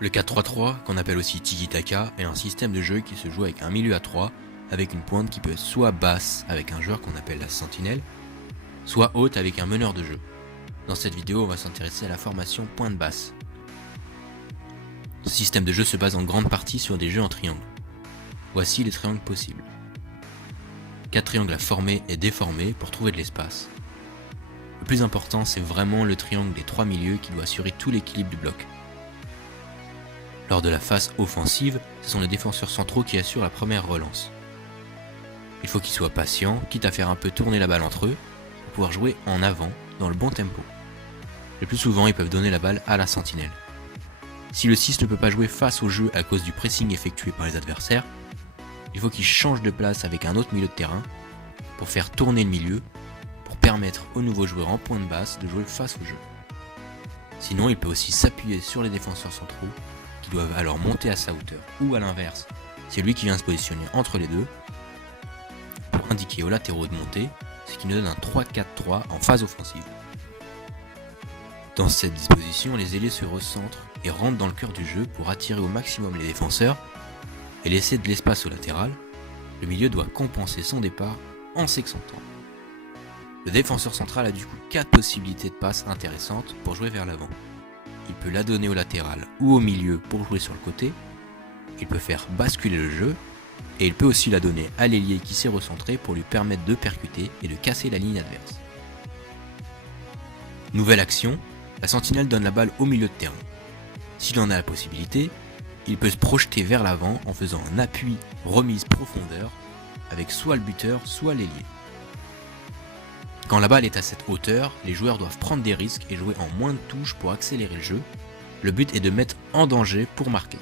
Le 4-3-3, qu'on appelle aussi tiki-taka, est un système de jeu qui se joue avec un milieu à 3, avec une pointe qui peut être soit basse avec un joueur qu'on appelle la sentinelle, soit haute avec un meneur de jeu. Dans cette vidéo, on va s'intéresser à la formation pointe basse. Ce système de jeu se base en grande partie sur des jeux en triangle. Voici les triangles possibles. 4 triangles à former et déformer pour trouver de l'espace. Le plus important, c'est vraiment le triangle des 3 milieux qui doit assurer tout l'équilibre du bloc. Lors de la phase offensive, ce sont les défenseurs centraux qui assurent la première relance. Il faut qu'ils soient patients, quitte à faire un peu tourner la balle entre eux, pour pouvoir jouer en avant, dans le bon tempo. Le plus souvent, ils peuvent donner la balle à la sentinelle. Si le 6 ne peut pas jouer face au jeu à cause du pressing effectué par les adversaires, il faut qu'il change de place avec un autre milieu de terrain pour faire tourner le milieu, pour permettre aux nouveaux joueurs en pointe basse de jouer face au jeu. Sinon, il peut aussi s'appuyer sur les défenseurs centraux qui doivent alors monter à sa hauteur, ou à l'inverse, c'est lui qui vient se positionner entre les deux pour indiquer aux latéraux de monter, ce qui nous donne un 3-4-3 en phase offensive. Dans cette disposition, les ailiers se recentrent et rentrent dans le cœur du jeu pour attirer au maximum les défenseurs et laisser de l'espace au latéral. Le milieu doit compenser son départ en s'excentrant. Le défenseur central a du coup 4 possibilités de passes intéressantes pour jouer vers l'avant. Il peut la donner au latéral ou au milieu pour jouer sur le côté, il peut faire basculer le jeu, et il peut aussi la donner à l'ailier qui s'est recentré pour lui permettre de percuter et de casser la ligne adverse. Nouvelle action, la sentinelle donne la balle au milieu de terrain. S'il en a la possibilité, il peut se projeter vers l'avant en faisant un appui remise profondeur avec soit le buteur, soit l'ailier. Quand la balle est à cette hauteur, les joueurs doivent prendre des risques et jouer en moins de touches pour accélérer le jeu. Le but est de mettre en danger pour marquer.